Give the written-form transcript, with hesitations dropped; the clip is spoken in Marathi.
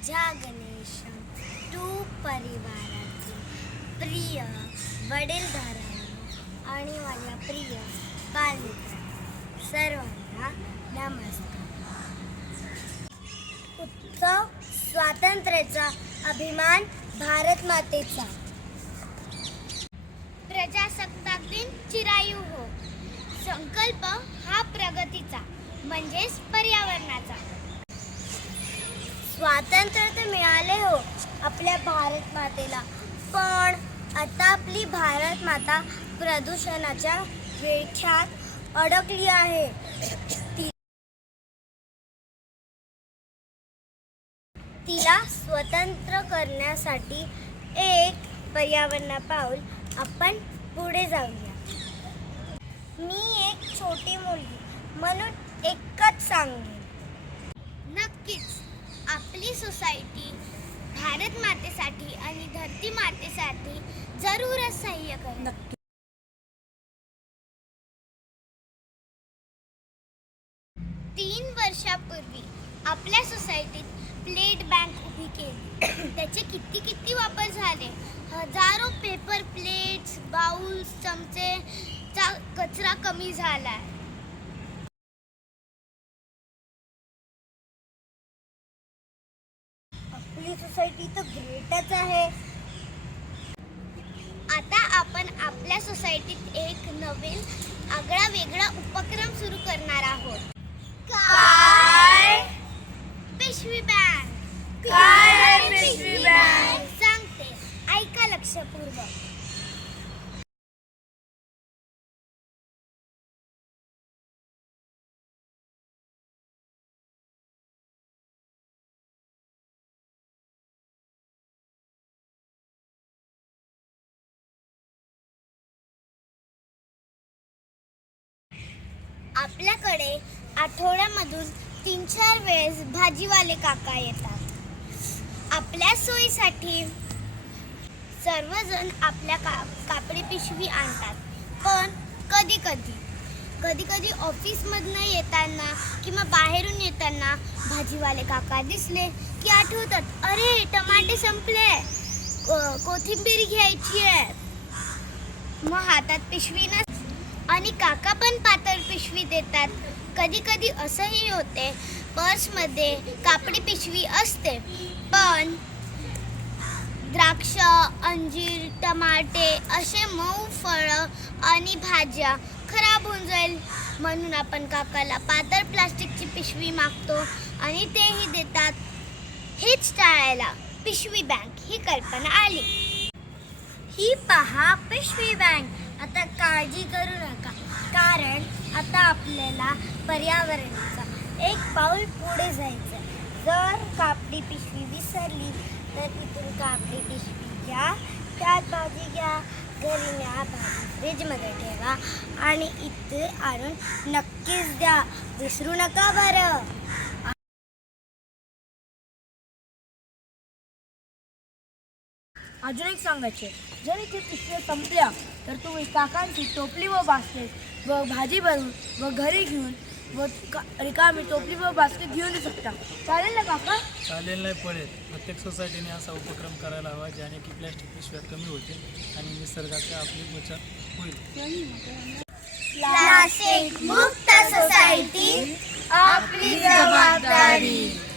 माझ्या गणेश तू परिवारातील प्रिय वडीलधाऱ्यांना आणि माझ्या प्रिय बालमित्रांना सर्वांना नमस्कार. उत्सव स्वातंत्र्याचा अभिमान भारत मातेचा. प्रजासत्ताक दिन चिरायू हो. संकल्प हा प्रगतीचा म्हणजेच पर्यावरणाचा. स्वातंत्र्य तर मिळाले हो आपल्या भारत मातेला, पण आता आपली भारत माता प्रदूषणाच्या विळख्यात अडकली आहे. तिला स्वतंत्र करण्यासाठी एक पर्यावरण पाऊल आपण पुढे जाऊया. मी एक छोटी मुलगी म्हणून एकच सांगेन, नक्कीच आपली सोसायटी भारत मातेसाठी आणि धरती मातेसाठी जरूरच सहाय्य करेल. 3 वर्षापूर्वी आपल्या सोसायटीत प्लेट बँक उभी केली. त्याचे किती वापर झाले. हजारो पेपर प्लेट्स, बाउल्स, चमचेचा कचरा कमी झालाय. आपली सोसायटी तर ग्रेटच आहे. आता आपण आपल्या सोसायटीत एक नवीन आगळा वेगळा उपक्रम सुरू करणार आहोत. काय? पिशवी बँक. काय आहे पिशवी बँक? सांगते, ऐका लक्षपूर्वक. आपल्याकडे आठवड्यामधून 3-4 वेळेस भाजीवाले काका येतात. आपल्या सोयीसाठी सर्वजण आपल्या कापडी पिशवी आणतात. पण कधी ऑफिसमधनं येताना किंवा बाहेरून येताना भाजीवाले काका दिसले की आठवतात, अरे टमाटे संपले, कोथिंबीर घ्यायची आहे. मग हातात पिशवी नसते आणि काका पण पातळ पिशवी देतात. कधी असंही होते, पर्समध्ये कापडी पिशवी असते पण द्राक्ष, अंजीर, टमाटे असे मऊ फळं आणि भाज्या खराब होऊन जाईल म्हणून आपण काकाला पातळ प्लास्टिकची पिशवी मागतो आणि तेही देतात. हेच टाळायला पिशवी बँक ही कल्पना आली. ही पहा पिशवी बँक. आता काळजी करू नका, कारण आता आपल्याला पर्यावरणाचा एक पाऊल पुढे जायचं. जर कापडी पिशवी विसरली तर इथून कापडी पिशवी घ्या, त्यात भाजी घ्या, घरी न्या, भाजी फ्रीजमध्ये ठेवा आणि इथे आणून नक्कीच द्या. विसरू नका बरं. अजून एक सांगायचे, जर इथे पिशव्या संपल्या तर तुम्ही काकांची टोपली व बास्केट व भाजी भरून व घरी घेऊन व रिकामी टोपली व बास्केट घेऊन येऊ शकता. चालेल ना काका? चालेल, नाही पडेल. प्रत्येक सोसायटीने असा उपक्रम करायला हवा ज्याने की प्लॅस्टिक पिशव्या कमी होतील आणि निसर्गाची आपली बचत होईल. प्लास्टिक मुक्त सोसायटी आपली जबाबदारी.